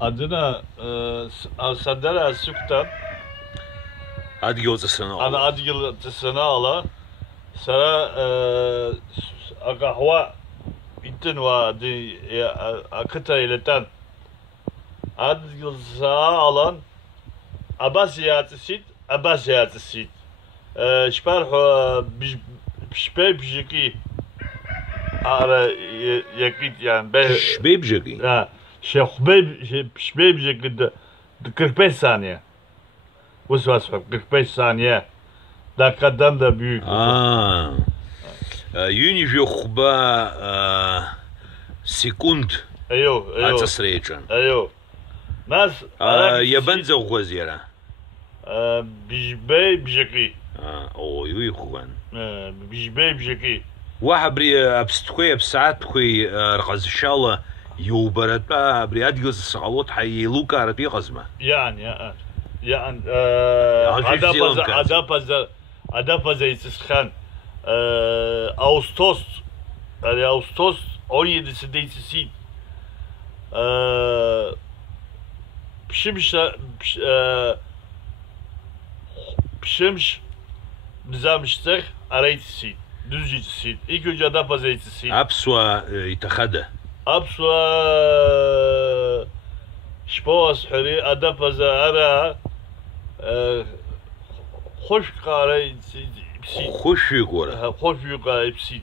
adına Sandalye Suk'tan Hadi yolcasına ana al. adgıltısına ala Sara kahve ittin ve akıta ileten adgıltısına alan Abbasiyatı sit Abbasiyatı sit şparh bişbey bişki ara yakit yani Şbeyb jagi. ha bişbey bişki de 45 saniye Vusvasfak 45 saniye dakikadan da büyük. Yuni jokba sekund. Eyo. Atsa sreycan. Eyo. Nas Yabanza gwazira. Bişbey bişki. Oy خوان. بيجبي بيجي واحد بري بستكوي بساعات كوي رقص إن شاء الله يوبرت بقى بري أدجز الصعوبات حي لوكا عربي قزمة. يعني Adapazarı yetişken Ağustos 17'sinde yetişsin pişmiş bizamıştık araytısı düz yetişsin ilk önce Adapazarı yetişsin أبسوا يتخدى. Apsua şpoğaz hürri Adapazarı خوش قاره بسي خوش يقول. خوش يقال بسي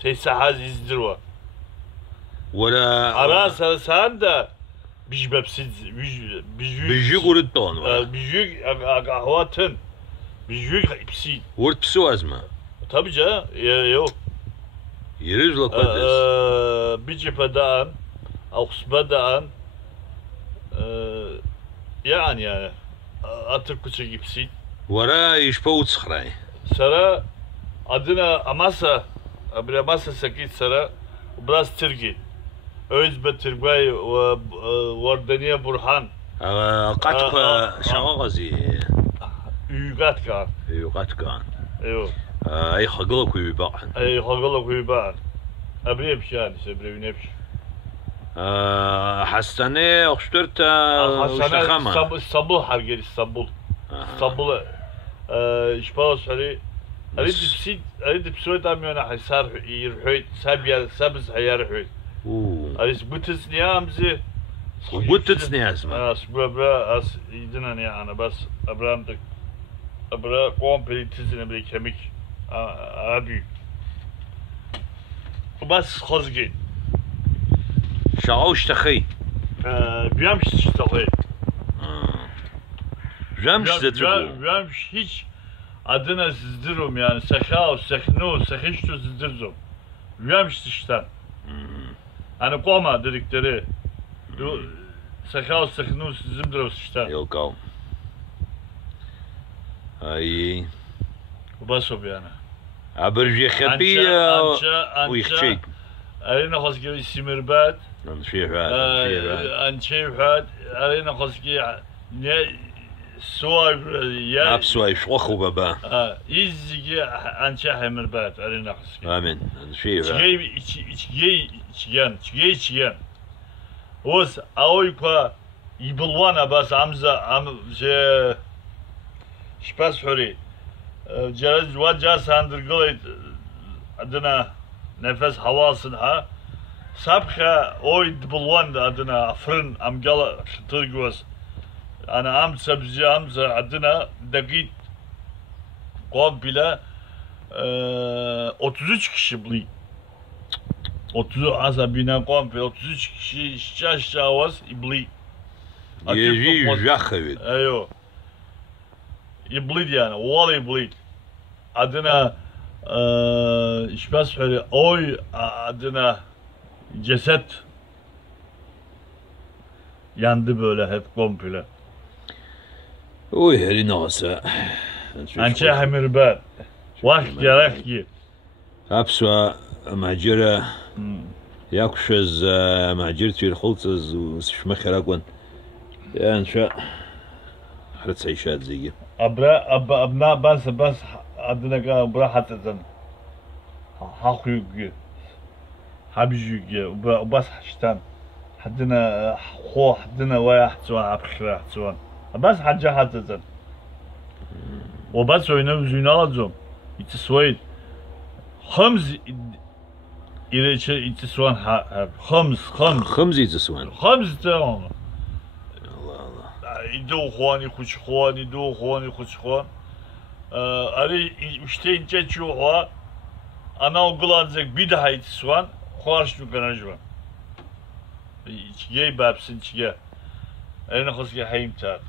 تيسا حاز يزدروا ولا عراس ساندا بيج بسي بيجي قردون. بيجيك قهواتن بيجيك بسي ورد بسوا أزمة. tabii canım yok يرجع قدس. بيجي بدان او بدان يعني Atık kuçu gibisi. ورا يشبوت صخراي. Sara adına Amasa sakit Sara biraz Türkiye. Özbe Türkbay ve Vardaniye Burhan. قاتك شغازي. Üygat kan. قاتك. Eyo. أي خجلك ويبقى. Ay hagalı kuyuban. Abriye bir şey yani sebre bir şey. حسنة أخشترت وشخامة. İstanbul hargeri İstanbul. İstanbul İşbaz hani أريد بسوي داميونا حيصار يرحوي سابز حيرحوي أريد بوتس نيامزي وبوتس نيازما سبرا أس يدنا يعني بس أبرامتك أبرا قوم بريتزن أبري كميك أبي وبس خزقي شعوش تخي بيامش تشتغل جامش زترو بيامش hiç adına sizdirum yani sekha, seknu, sekiştu sizdirzum. Üyemiş işte. Hani koma dedikleri. Sekha, seknu sizimdir işte. Yok al. Ay. Basob yani. Aberji خبية ويخشيك. أرينا خصكي سمربات. نشيف أنشيفات. أرينا خصكي سوايف يا أبسوايف وخو بابا. İzgi ança hemirbat arena xıski. Amin. Nşifa. İçgen. Oz aoypa يبلوانا بس عمزة شباس حوري جرز وجاس هندرقلت عندنا نفس حواصنها سابخة اوي دبلوان عندنا فرن عم قال ترقوس انا عم سبزي عمزة عندنا دقيت قوم بلا 33 kişi bli 30 azabina komple 33 kişi aşağı was ibli يجي جاخويد. ايوه يبليد يعني والله يبليد عندنا ايش بس حري اوي عندنا ceset yandı böyle hep komple. Oy heri nasa. Ançe hemirbet. Vak gerek ki. أبسوا معجرة ياكشز معجرتي الخلطز وشمخ راكون يعني شاء حرت عيشات زي أبناء بس عندنا كان براحة حقيقي حبيجي وبس حشتان حدنا خو حدنا واحد سوا عبخرا سوا بس حاجة حتى وبس oyunu zünalacağım. İti soyut. خمس إلى شيء يتسوان خمس خمس يتسوان خمس تمام الله الله يدو خواني خوش خوان يدو خواني خوش خوان أري مشتين تشوا هو أنا أقول لك بيده يتسوان خارج بكناجوا يجي بابسن يجي أنا خلاص هيم تار